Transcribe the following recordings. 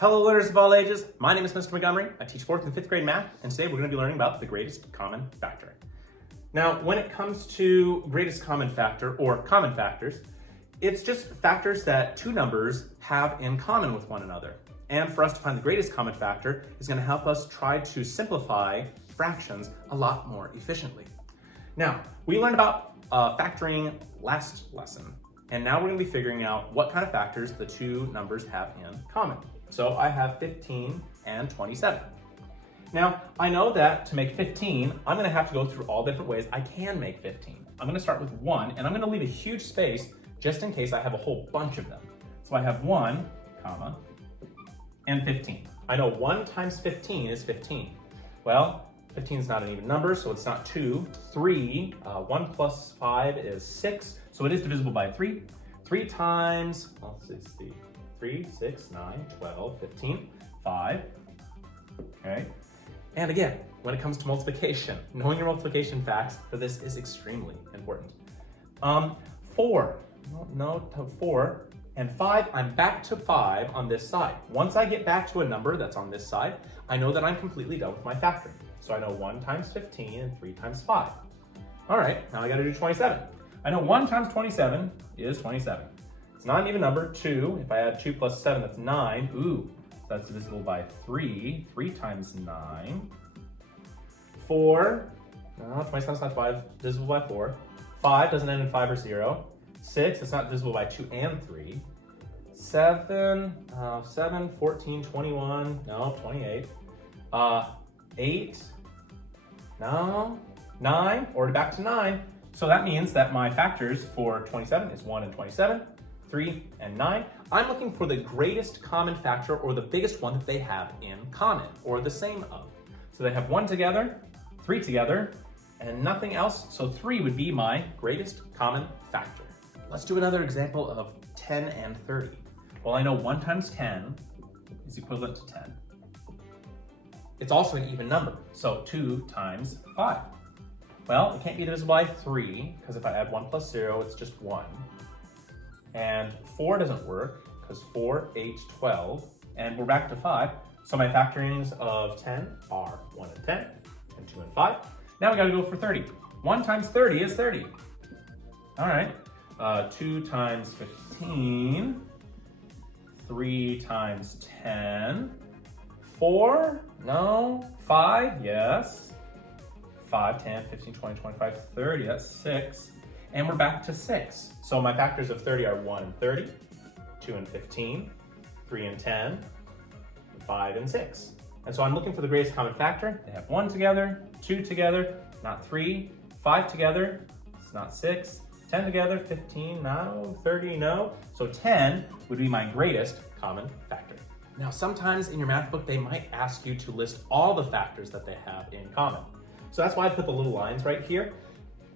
Hello learners of all ages, my name is Mr. Montgomery. I teach 4th and 5th grade math, and today we're going to be learning about the greatest common factor. Now, when it comes to greatest common factor, or common factors, it's just factors that two numbers have in common with one another. And for us to find the greatest common factor is going to help us try to simplify fractions a lot more efficiently. Now, we learned about factoring last lesson, and now we're going to be figuring out what kind of factors the two numbers have in common. So I have 15 and 27. Now, I know that to make 15, I'm going to have to go through all different ways I can make 15. I'm going to start with 1, and I'm going to leave a huge space just in case I have a whole bunch of them. So I have 1, comma, and 15. I know 1 times 15 is 15. Well, 15 is not an even number, so it's not 2. 3, 1 plus 5 is 6, so it is divisible by 3. 3 times, let's see, 3, 6, 9, 12, 15, 5, okay? And again, when it comes to multiplication, knowing your multiplication facts for this is extremely important. 4 and 5, I'm back to 5 on this side. Once I get back to a number that's on this side, I know that I'm completely done with my factoring. So I know 1 times 15 and 3 times 5. All right, now I gotta do 27. I know 1 times 27 is 27. It's not an even number. 2, if I add 2 plus 7, that's 9. Ooh, that's divisible by 3. 3 times 9. 4, no, 27 is not 5, divisible by 4. 5 doesn't end in 5 or 0. 6, it's not divisible by 2 and 3. 7, 14, 21, no, 28. 8, no, 9, or back to 9. So that means that my factors for 27 is 1 and 27, 3 and 9. I'm looking for the greatest common factor, or the biggest one that they have in common, or the same of. So they have 1 together, 3 together, and nothing else. So 3 would be my greatest common factor. Let's do another example of 10 and 30. Well, I know 1 times 10 is equivalent to 10. It's also an even number, so 2 times 5. Well, it can't be divisible by 3, because if I add 1 plus 0, it's just 1. And 4 doesn't work, because 4, 8, 12, and we're back to 5. So my factorings of 10 are 1 and 10, and 2 and 5. Now we gotta go for 30. 1 times 30 is 30. All right, 2 times 15, 3 times 10, 4, no, 5, yes. 5, 10, 15, 20, 25, 30, that's 6. And we're back to 6. So my factors of 30 are 1 and 30, 2 and 15, 3 and 10, 5 and 6. And so I'm looking for the greatest common factor. They have 1 together, 2 together, not 3, 5 together, it's not 6, 10 together, 15, no, 30, no. So 10 would be my greatest common factor. Now, sometimes in your math book, they might ask you to list all the factors that they have in common. So that's why I put the little lines right here.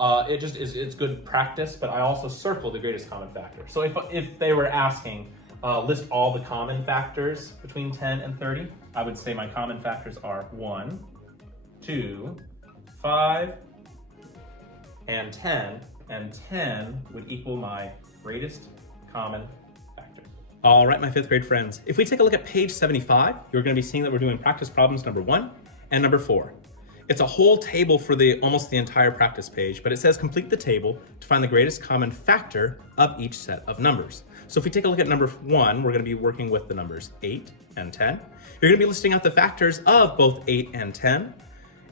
It's good practice, but I also circle the greatest common factor. So if they were asking, list all the common factors between 10 and 30, I would say my common factors are 1, 2, 5, and 10 would equal my greatest common factor. All right, my 5th grade friends, if we take a look at page 75, you're going to be seeing that we're doing practice problems number 1 and number 4. It's a whole table for almost the entire practice page, but it says complete the table to find the greatest common factor of each set of numbers. So if we take a look at number 1, we're going to be working with the numbers 8 and 10. You're going to be listing out the factors of both 8 and 10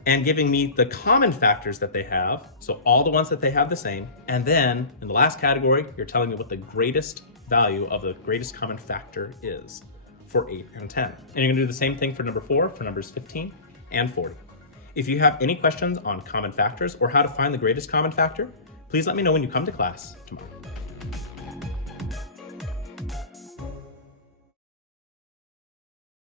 and giving me the common factors that they have, so all the ones that they have the same. And then in the last category, you're telling me what the greatest value of the greatest common factor is for 8 and 10. And you're going to do the same thing for number 4, for numbers 15 and 40. If you have any questions on common factors or how to find the greatest common factor, please let me know when you come to class tomorrow.